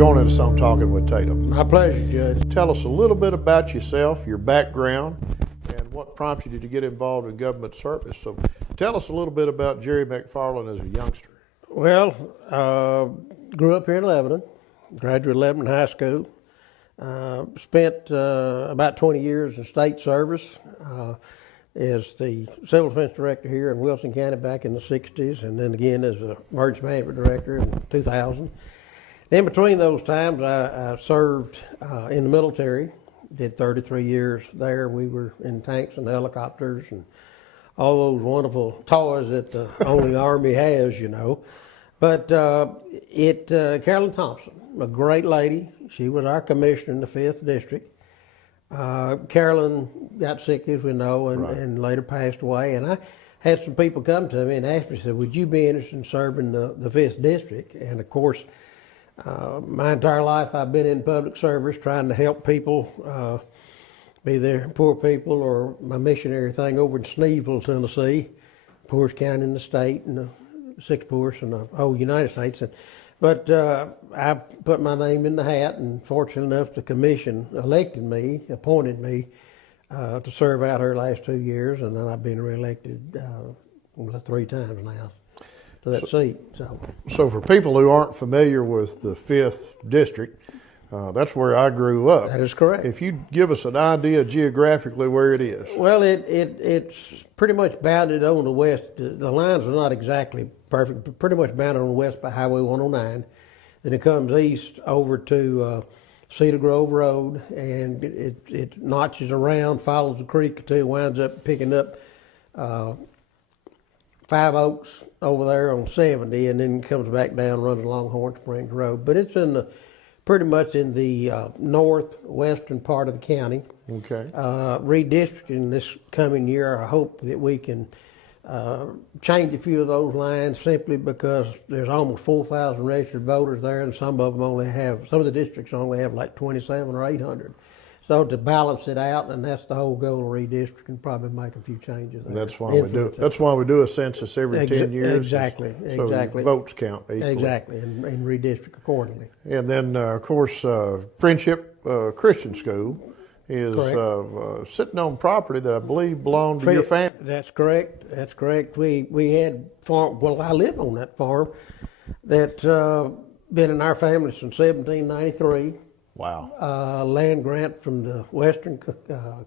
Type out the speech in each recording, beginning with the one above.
joining us on Talking with Tatum. My pleasure, Judge. Tell us a little bit about yourself, your background, and what prompted you to get involved in government service. So tell us a little bit about Jerry McFarland as a youngster. Well, grew up here in Lebanon, graduated Lebanon High School, spent about 20 years in state service as the civil defense director here in Wilson County back in the 60s, and then again as the emergency management director in 2000. In between those times, I served in the military, did 33 years there. We were in tanks and helicopters and all those wonderful toys that the only Army has, you know. But Carolyn Thompson, a great lady, she was our commissioner in the 5th District. Carolyn got sick, as we know, and later passed away. And I had some people come to me and ask me, said, would you be interested in serving the 5th District? And of course, my entire life I've been in public service trying to help people, be there poor people, or my missionary thing over in Sneeville, Tennessee, poorest county in the state and the 6th poorest in the whole United States. But I put my name in the hat, and fortunate enough the commission appointed me to serve out her last 2 years, and then I've been reelected 3 times now to that seat. So for people who aren't familiar with the 5th District, that's where I grew up. That is correct. If you give us an idea geographically where it is. Well, it's pretty much bounded on the west. The lines are not exactly perfect, but pretty much bounded on the west by Highway 109. Then it comes east over to Cedar Grove Road, and it notches around, follows the creek until it winds up picking up 5 Oaks over there on 70, and then comes back down, running along Horn Springs Road. But it's pretty much in the northwestern part of the county. Okay. Redistricting this coming year, I hope that we can change a few of those lines simply because there's almost 4,000 registered voters there, and some of the districts only have like 27 or 800. So to balance it out, and that's the whole goal of redistricting, probably make a few changes there. That's why we do it. That's why we do a census every 10 years. Exactly. So votes count equally. Exactly, and redistrict accordingly. And then, of course, Friendship Christian School is sitting on property that I believe belonged to your family. That's correct. That's correct. We had farm. Well, I live on that farm that's been in our family since 1793. Wow. Land grant from the Western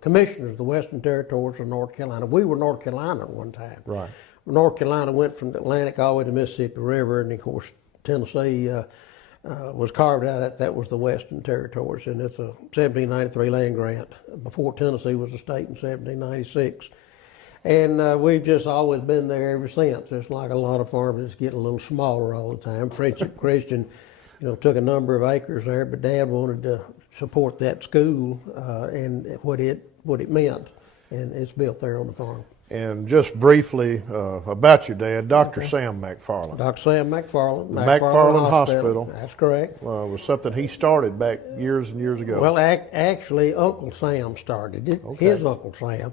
Commissioners of the Western Territories of North Carolina. We were North Carolina at one time. Right. North Carolina went from the Atlantic all the way to the Mississippi River, and of course Tennessee was carved out. That was the Western Territories, and it's a 1793 land grant. Before Tennessee was a state in 1796. And we've just always been there ever since. It's like a lot of farms, it's getting a little smaller all the time. Friendship Christian, took a number of acres there, but Dad wanted to support that school and what it meant, and it's built there on the farm. And just briefly about your dad, Dr. Sam McFarland. Dr. Sam McFarland. The McFarland Hospital. That's correct. Was something he started back years and years ago. Well, actually, Uncle Sam started it. Okay. His Uncle Sam.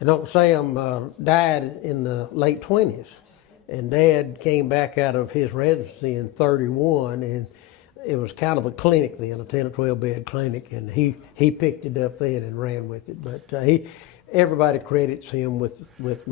And Uncle Sam died in the late 20s. And Dad came back out of his residency in 31, and it was kind of a clinic then, a 10 or 12 bed clinic, and he picked it up then and ran with it. But everybody credits him with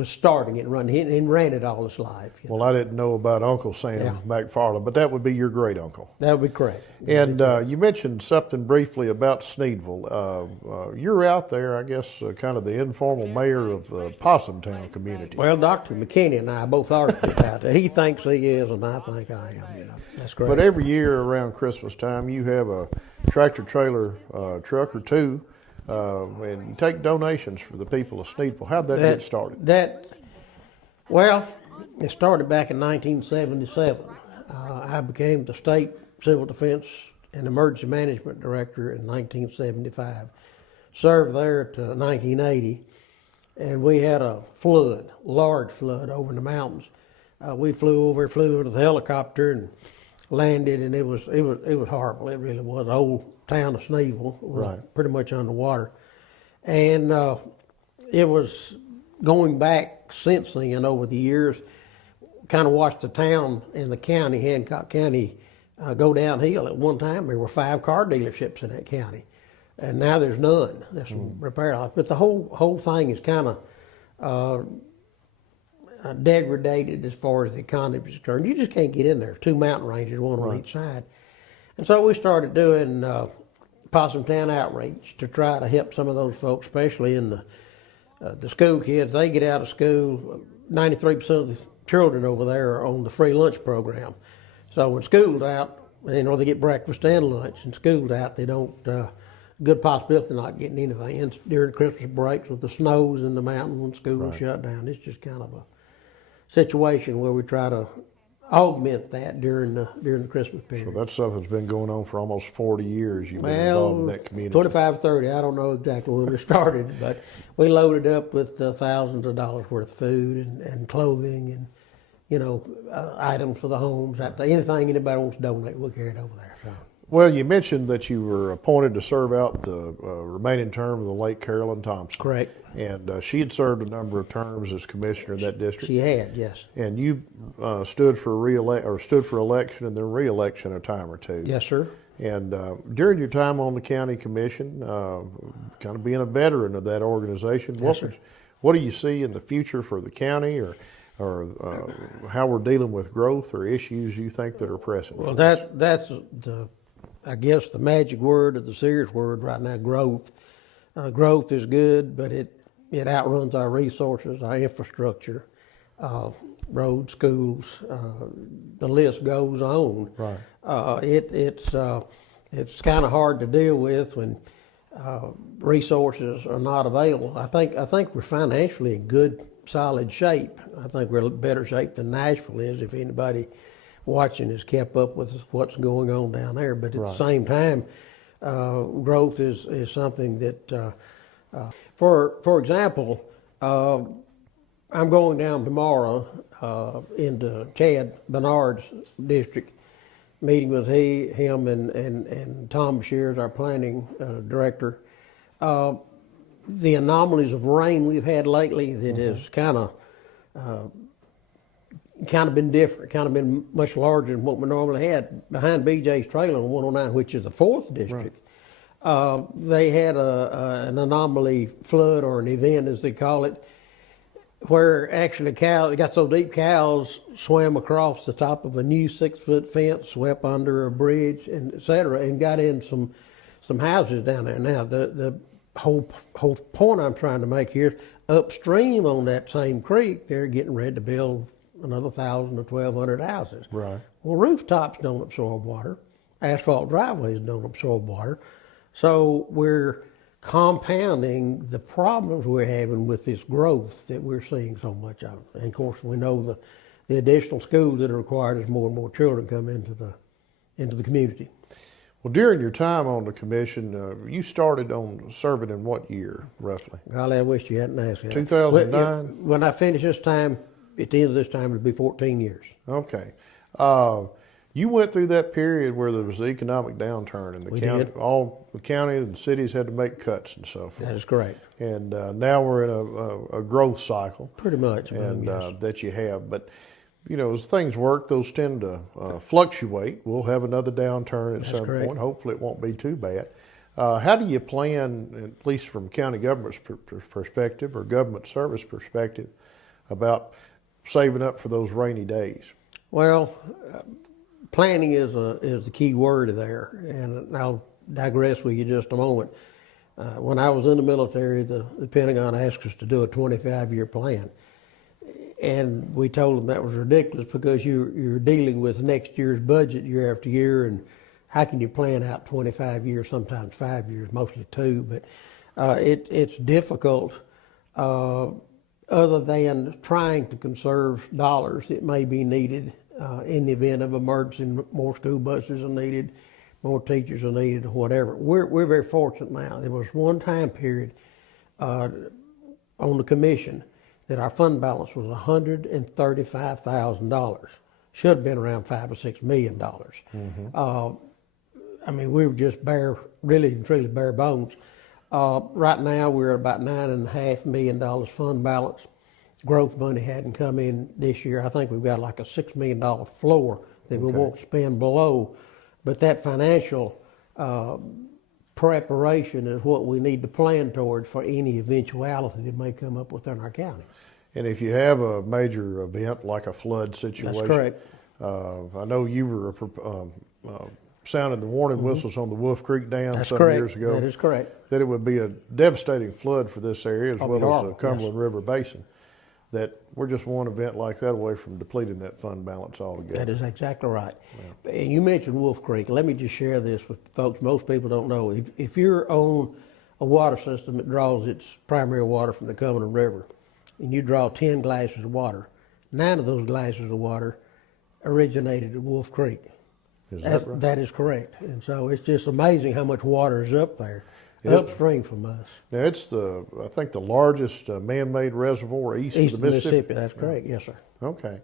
starting it and running it, and ran it all his life. Well, I didn't know about Uncle Sam McFarland, but that would be your great uncle. That would be correct. And you mentioned something briefly about Sneedville. You're out there, I guess, kind of the informal mayor of the Possum Town community. Well, Dr. McKinney and I both argue about it. He thinks he is, and I think I am. That's great. But every year around Christmas time, you have a tractor trailer truck or two. And you take donations for the people of Sneedville. How'd that get started? Well, it started back in 1977. I became the state civil defense and emergency management director in 1975. Served there to 1980, and we had a large flood over in the mountains. We flew over with a helicopter and landed, and it was horrible. It really was. The old town of Sneeville was pretty much underwater, and it was going back since then over the years. Kind of watched the town and the county, Hancock County, go downhill. At one time, there were 5 car dealerships in that county, and now there's none. There's some repair lots, but the whole thing is kind of degraded as far as the economy is concerned. You just can't get in there. 2 mountain ranges, one on each side, and so we started doing Possum Town outreach to try to help some of those folks, especially in the school kids. They get out of school. 93% of the children over there are on the free lunch program. So when school's out, they get breakfast and lunch. And school's out, they don't, good possibility of not getting anything. And during Christmas breaks with the snows in the mountain when school was shut down, it's just kind of a situation where we try to augment that during the Christmas period. So that's something that's been going on for almost 40 years. You've been involved in that community. 25, 30, I don't know exactly when we started, but we loaded up with thousands of dollars worth of food and clothing and, items for the homes. Anything anybody wants to donate, we'll carry it over there. So. Well, you mentioned that you were appointed to serve out the remaining term of the late Carolyn Thompson. Correct. And she had served a number of terms as commissioner in that district. She had, yes. And you stood for election and then re-election a time or two. Yes, sir. And during your time on the county commission, kind of being a veteran of that organization, Yes, sir. What do you see in the future for the county, or how we're dealing with growth or issues you think that are pressing? Well, that's I guess the magic word or the serious word right now, growth. Growth is good, but it outruns our resources, our infrastructure, roads, schools, the list goes on. Right. It's kind of hard to deal with when resources are not available. I think we're financially in good, solid shape. I think we're in better shape than Nashville is, if anybody watching has kept up with what's going on down there. But at the same time, growth is something that, for example, I'm going down tomorrow into Chad Bernard's district, meeting with him and Tom Shears, our planning director. The anomalies of rain we've had lately that has kind of been different, kind of been much larger than what we normally had. Behind BJ's trailer on 109, which is the 4th district, they had an anomaly flood, or an event as they call it, where actually it got so deep cows swam across the top of a new 6-foot fence, swept under a bridge, and et cetera, and got in some houses down there. Now the whole point I'm trying to make here is upstream on that same creek, they're getting ready to build another 1,000 to 1,200 houses. Right. Well, rooftops don't absorb water. Asphalt driveways don't absorb water. So we're compounding the problems we're having with this growth that we're seeing so much of. And of course, we know the additional schools that are required as more and more children come into the community. Well, during your time on the commission, you started on serving in what year, roughly? Golly, I wish you hadn't asked that. 2009? When I finish this time, at the end of this time, it'll be 14 years. Okay. You went through that period where there was the economic downturn in the county. Did. All the county and cities had to make cuts and so forth. That is correct. And now we're in a growth cycle. Pretty much. And yes. that you have. But, as things work, those tend to fluctuate. We'll have another downturn at some point. Hopefully it won't be too bad. How do you plan, at least from county government's perspective or government service perspective, about saving up for those rainy days? Well, planning is the key word there, and I'll digress with you just a moment. When I was in the military, the Pentagon asked us to do a 25-year plan, and we told them that was ridiculous because you're dealing with next year's budget year after year, and how can you plan out 25 years, sometimes 5 years, mostly 2, but it's difficult other than trying to conserve dollars that may be needed in the event of emergency. More school buses are needed, more teachers are needed, or whatever. We're very fortunate now. There was one time period on the commission that our fund balance was $135,000. Should have been around $5 or $6 million. We were just really and truly bare bones. Right now we're at about $9.5 million fund balance. growth money hadn't come in this year. I think we've got like a $6 million floor that we won't spend below. But that financial preparation is what we need to plan towards for any eventuality that may come up within our county. And if you have a major event like a flood situation, That's correct. I know you were sounding the warning whistles on the Wolf Creek Dam That's some correct. years ago. That is correct. That it would be a devastating flood for this area as well as the horrible, Cumberland River Basin. That we're just one event like that away from depleting that fund balance altogether. That is exactly right. Yeah. And you mentioned Wolf Creek. Let me just share this with folks. Most people don't know. If you're on a water system that draws its primary water from the Cumberland River, and you draw 10 glasses of water, 9 of those glasses of water originated at Wolf Creek. Is that right? That is correct. And so it's just amazing how much water is up there, upstream from us. Now it's I think the largest man-made reservoir east of the Mississippi. That's correct. Yes, sir. Okay.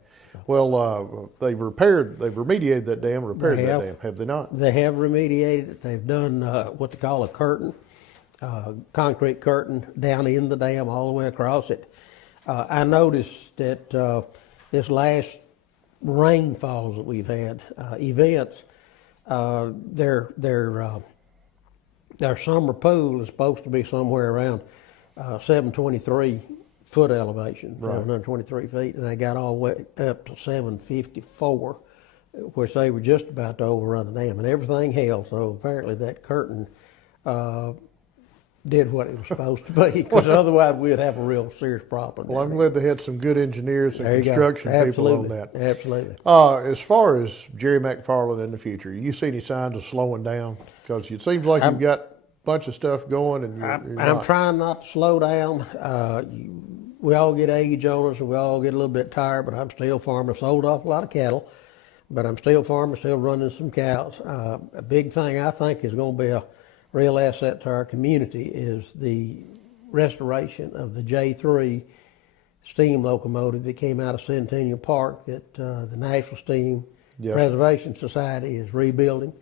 Well, they've remediated that dam, repaired that dam, have they not? They have remediated it. They've done what they call a curtain, concrete curtain down in the dam all the way across it. I noticed that this last rainfalls that we've had, events, their summer pool is supposed to be somewhere around 723 foot elevation, right. 723 feet, and they got all the way up to 754, which they were just about to overrun the dam, and everything held. So apparently that curtain did what it was supposed to be, because otherwise we'd have a real serious problem. Well, I'm glad they had some good engineers and construction people on that. Absolutely. As far as Jerry McFarland in the future, you see any signs of slowing down? Because it seems like you've got a bunch of stuff going, and I'm trying not to slow down. We all get age on us, and we all get a little bit tired, but I'm still farming. I sold off a lot of cattle, but I'm still farming, still running some cows. A big thing I think is going to be a real asset to our community is the restoration of the J3 steam locomotive that came out of Centennial Park that the National Steam Preservation Society is rebuilding.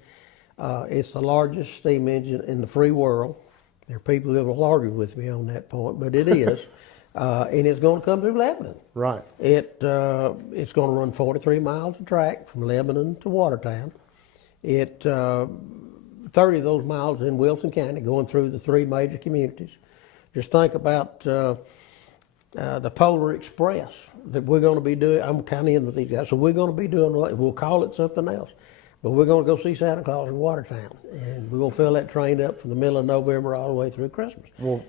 It's the largest steam engine in the free world. There are people that will argue with me on that point, but it is. And it's going to come through Lebanon. Right. It's going to run 43 miles of track from Lebanon to Watertown. 30 of those miles in Wilson County, going through the 3 major communities. Just think about the Polar Express that we're going to be doing. I'm kind of in with these guys. So we're going to be doing what we'll call it something else. But we're going to go see Santa Claus in Watertown. And we're going to fill that train up from the middle of November all the way through Christmas. Well,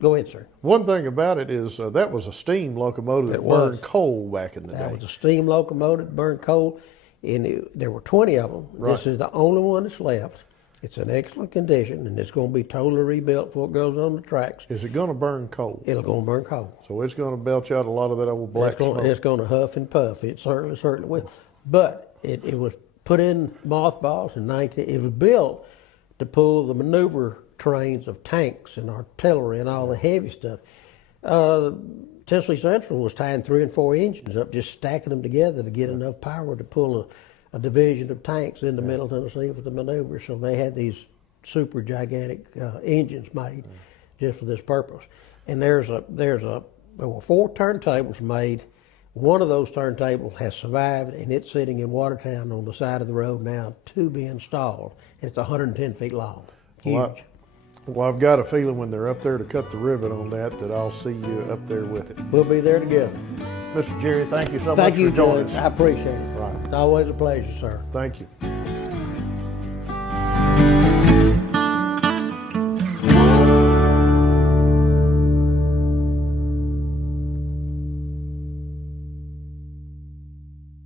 go ahead, sir. One thing about it is that was a steam locomotive that burned coal back in the day. That was a steam locomotive that burned coal. And there were 20 of them. Right. This is the only one that's left. It's in excellent condition, and it's going to be totally rebuilt before it goes on the tracks. Is it going to burn coal? It'll go and burn coal. So it's going to belch out a lot of that old black smoke. It's going to huff and puff. It certainly will. But it was put in mothballs in It was built to pull the maneuver trains of tanks and artillery and all the heavy stuff. Tennessee Central was tying 3 and 4 engines up, just stacking them together to get enough power to pull a division of tanks into Middle Tennessee for the maneuver. So they had these super gigantic engines made just for this purpose. And there were 4 turntables made. One of those turntables has survived, and it's sitting in Watertown on the side of the road now to be installed. And it's 110 feet long. Huge. Well, I've got a feeling when they're up there to cut the ribbon on that I'll see you up there with it. We'll be there together. Mr. Jerry, thank you so much for joining us. I appreciate it. Right. It's always a pleasure, sir. Thank you.